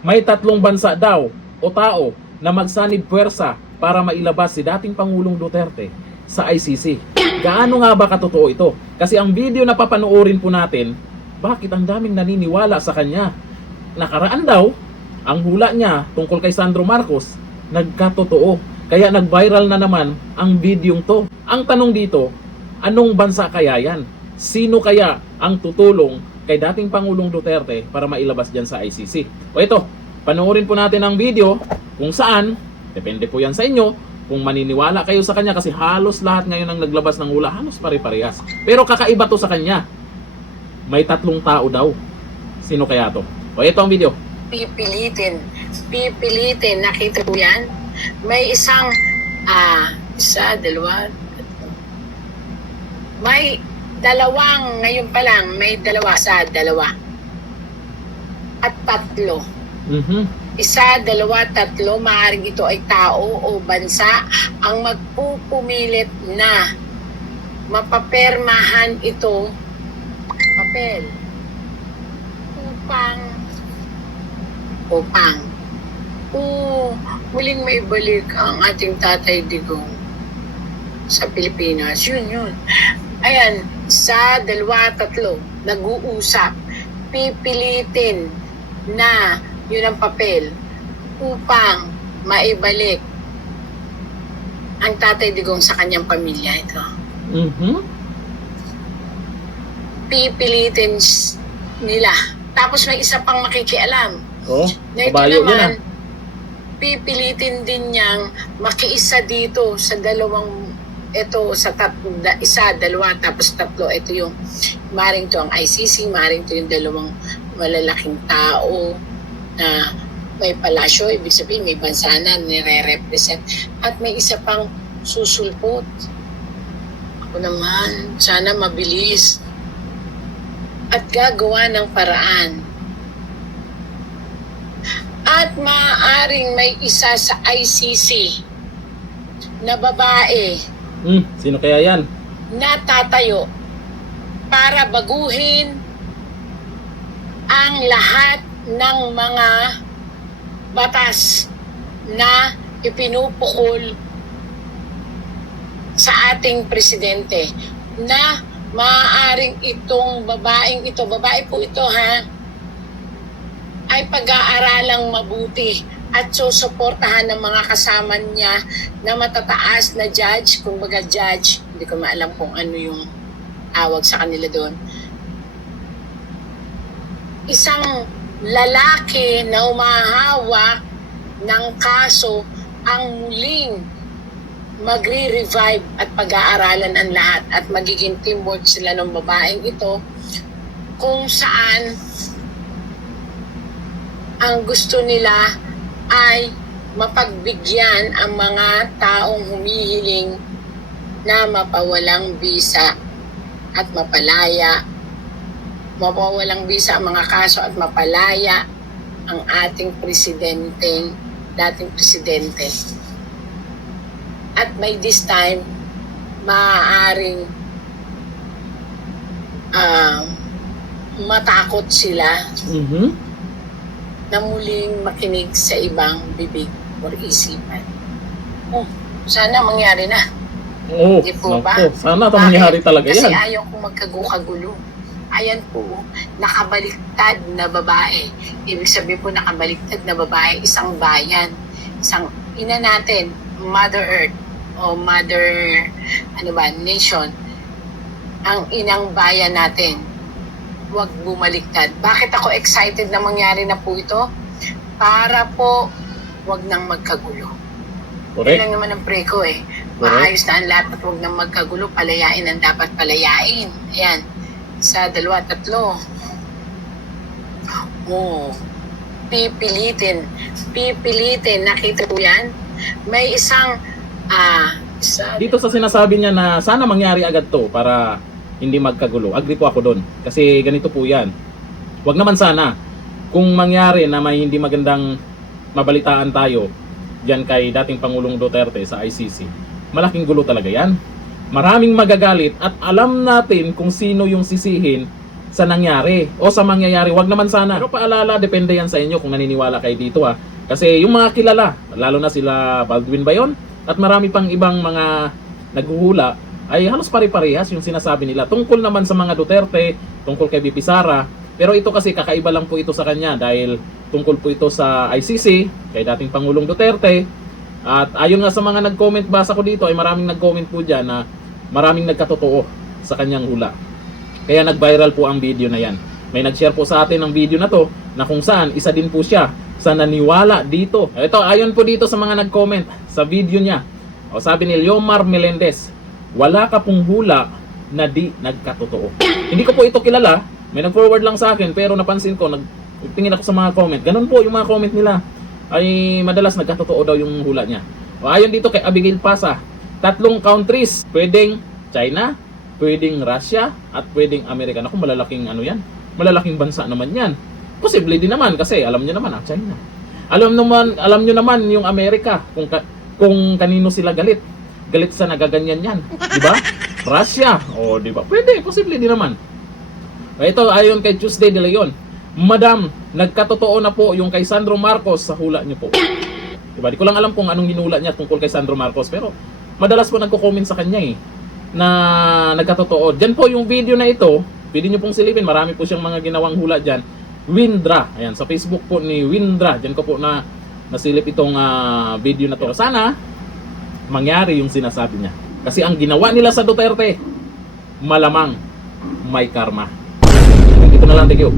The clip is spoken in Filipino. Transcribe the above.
May 3 bansa daw o tao na magsanib puwersa para mailabas si dating Pangulong Duterte sa ICC. Gaano nga ba katotoo ito? Kasi ang video na papanoorin po natin, bakit ang daming naniniwala sa kanya? Nakaraan daw, ang hula niya tungkol kay Sandro Marcos, nagkatotoo. Kaya nag-viral na naman ang videong to. Ang tanong dito, anong bansa kaya yan? Sino kaya ang tutulong kay dating Pangulong Duterte para mailabas dyan sa ICC? O ito, panoorin po natin ang video kung saan, depende po yan sa inyo, kung maniniwala kayo sa kanya kasi halos lahat ngayon ang naglabas ng hula, halos pare-parehas. Pero kakaiba to sa kanya. May 3 tao daw. Sino kaya to? O ito ang video. Pipilitin, nakita ko yan? May isang, isa, dalawa, may dalawang, ngayon pa lang, may dalawa sa dalawa. At 3. Isa, dalawa, 3, maaaring ito ay tao o bansa ang magpupumilit na mapapermahan ito, papel, upang muling maibalik ang ating Tatay Digong sa Pilipinas. Yun. Ayan, sa 2, 3, nag-uusap. Pipilitin na yun ang papel upang maibalik ang Tatay Digong sa kanyang pamilya. Ito. Pipilitin nila. Tapos may isa pang makikialam. Na ito kabayo naman, yan pipilitin din niyang makiisa dito sa dalawang, ito sa isa, dalawa, tapos 3. Ito yung, maring to ang ICC, maring to yung dalawang malalaking tao na may palasyo, ibig sabihin may bansa na nire-represent. At may isa pang susulpot. Ako naman, sana mabilis. At gagawa ng paraan. At maaaring may isa sa ICC na babae Sino kaya yan? na tatayo para baguhin ang lahat ng mga batas na ipinupukol sa ating presidente, na maaaring itong babaeng ito, babae po ito ay pag-aaralang mabuti at susuportahan ng mga kasama niya na matataas na judge, kumbaga judge, hindi ko maalam kung ano yung tawag sa kanila doon. Isang lalaki na umahawak ng kaso ang muling magre-revive at pag-aaralan ang lahat at magiging teamwork sila ng babaeng ito kung saan ang gusto nila ay mapagbigyan ang mga taong humihiling na mapawalang bisa at mapawalang bisa ang mga kaso at mapalaya ang ating dating presidente. At by this time, maaaring matakot sila na muling makinig sa ibang bibig or isipan. Sana mangyari na. Di po ba? Sana mangyari talaga Kasi yan. ayaw kong magkagulo. Ayan po, nakabaliktad na babae. Ibig sabihin po nakabaliktad na babae, isang bayan. Isang ina natin, Mother Earth o Mother Nation. Ang inang bayan natin. Huwag bumaliktad. Bakit ako excited na mangyari na po ito? Para po huwag nang magkagulo. Correct. Yan lang naman ang pray ko eh. Maayos na ang lahat at huwag nang magkagulo. Palayain ang dapat palayain. Ayan. Sa 2, 3. Pipilitin. Nakita ko yan? May isang Dito sa sinasabi niya na sana mangyari agad to para hindi magkagulo. Agree po ako doon. Kasi ganito po yan. Huwag naman sana. Kung mangyari na may hindi magandang mabalitaan tayo dyan kay dating Pangulong Duterte sa ICC, malaking gulo talaga yan. Maraming magagalit at alam natin kung sino yung sisihin sa nangyari o sa mangyayari. Wag naman sana. Pero paalala, depende yan sa inyo kung naniniwala kayo dito ha. Kasi yung mga kilala, lalo na sila Baldwin Bayon at marami pang ibang mga naghuhula, ay halos pare-parehas yung sinasabi nila. Tungkol naman sa mga Duterte, tungkol kay BP Sara. Pero ito kasi kakaiba lang po ito sa kanya dahil tungkol po ito sa ICC, kay dating Pangulong Duterte. At ayon nga sa mga nag-comment, basa ko dito ay maraming nag-comment po dyan na maraming nagkatotoo sa kanyang hula. Kaya nag-viral po ang video na yan. May nag-share po sa atin ang video na to na kung saan isa din po siya sa naniwala dito. Ito, ayon po dito sa mga nag-comment sa video niya. O sabi ni Leomar Melendez, wala ka pong hula na di nagkatotoo. Hindi ko po ito kilala. May nag-forward lang sa akin pero napansin ko, nagtingin ako sa mga comment. Ganun po yung mga comment nila. Ay madalas nagkatotoo daw yung hula niya. O ayon dito kay Abigail Pasa, 3 countries, pwedeng China, pwedeng Russia, at pwedeng Amerika. Naku, malalaking ano yan. Malalaking bansa naman yan. Posible din naman kasi alam niyo naman ang China. Alam niyo naman yung Amerika kung kanino sila galit. Galit sa nagaganyan yan, di ba? Russia, o di ba? Pwede, posible din naman. O, ito ayon kay Tuesday de Leon, Madam, nagkatotoo na po yung kay Sandro Marcos sa hula niyo po. Diba? Di ko lang alam kung anong hinula niya tungkol kay Sandro Marcos, pero madalas po nagko-comment sa kanya na nagkatotoo. Diyan po yung video na ito, pwede niyo pong silipin, marami po siyang mga ginawang hula diyan. Windra, ayan, sa Facebook po ni Windra, diyan ko po na nasilip itong video na to. Sana mangyari yung sinasabi niya. Kasi ang ginawa nila sa Duterte, malamang may karma. Ito na lang, thank you.